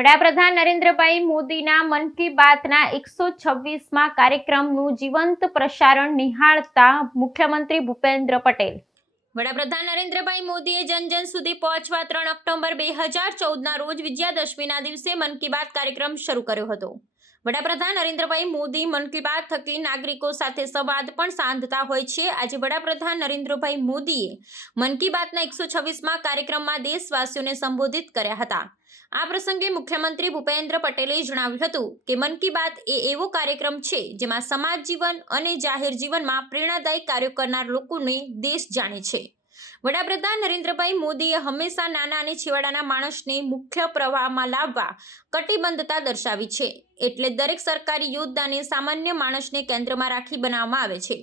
વડાપ્રધાન નરેન્દ્રભાઈ મોદીના મન કી બાતના 126મા કાર્યક્રમનું જીવંત પ્રસારણ નિહાળતા મુખ્યમંત્રી ભૂપેન્દ્ર પટેલ। વડાપ્રધાન નરેન્દ્રભાઈ મોદીએ જન સુધી પહોંચવા 3 ઓક્ટોબર 2014ના રોજ વિજયાદશમીના દિવસે મન કી બાત કાર્યક્રમ શરૂ કર્યો હતો। વડાપ્રધાન નરેન્દ્રભાઈ મોદી મન કી બાત થકી નાગરિકો સાથે સંવાદ પણ સાધતા હોય છે। આજે વડાપ્રધાન નરેન્દ્રભાઈ મોદીએ મન કી બાતના 126મા કાર્યક્રમમાં દેશવાસીઓને સંબોધિત કર્યા હતા। આ પ્રસંગે મુખ્યમંત્રી ભૂપેન્દ્ર પટેલે જણાવ્યું હતું કે મન કી બાત એ એવો કાર્યક્રમ છે જેમાં સમાજ જીવન અને જાહેર જીવનમાં પ્રેરણાદાયી કાર્યો કરનાર લોકોને દેશ જાણે છે। વડાપ્રધાન નરેન્દ્રભાઈ મોદીએ હંમેશા નાના અને છેવાડાના માણસને મુખ્ય પ્રવાહમાં લાવવા કટિબદ્ધતા દર્શાવી છે, એટલે દરેક સરકારી યોજનાને સામાન્ય માણસને કેન્દ્રમાં રાખી બનાવવામાં આવે છે।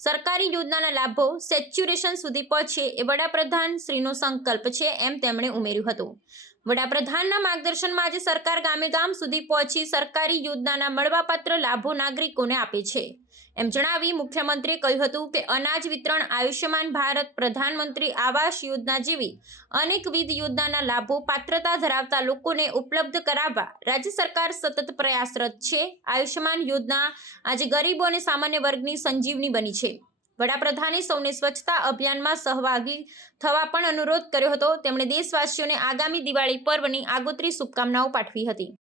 સરકારી યોજનાના લાભો સેચ્યુરેશન સુધી પહોંચે એ વડાપ્રધાન શ્રીનો સંકલ્પ છે, એમ તેમણે ઉમેર્યું હતું। વડાપ્રધાનના માર્ગદર્શનમાં આજે સરકાર ગામે ગામ સુધી પહોંચી સરકારી યોજનાના મળવાપાત્ર લાભો નાગરિકોને આપે છે, એમ જણાવી મુખ્યમંત્રીએ કહ્યું હતું કે અનાજ વિતરણ, આયુષ્યમાન ભારત, પ્રધાનમંત્રી આવાસ યોજના જેવી અનેકવિધ યોજનાના લાભો પાત્રતા ધરાવતા લોકોને ઉપલબ્ધ કરાવવા રાજ્ય સરકાર સતત પ્રયાસરત છે। આયુષ્યમાન યોજના આજે ગરીબો અને સામાન્ય વર્ગની સંજીવની બની છે। વડાપ્રધાને સૌને સ્વચ્છતા અભિયાનમાં સહભાગી થવા પણ અનુરોધ કર્યો હતો। તેમણે દેશવાસીઓને આગામી દિવાળી પર્વની આગોતરી શુભકામનાઓ પાઠવી હતી।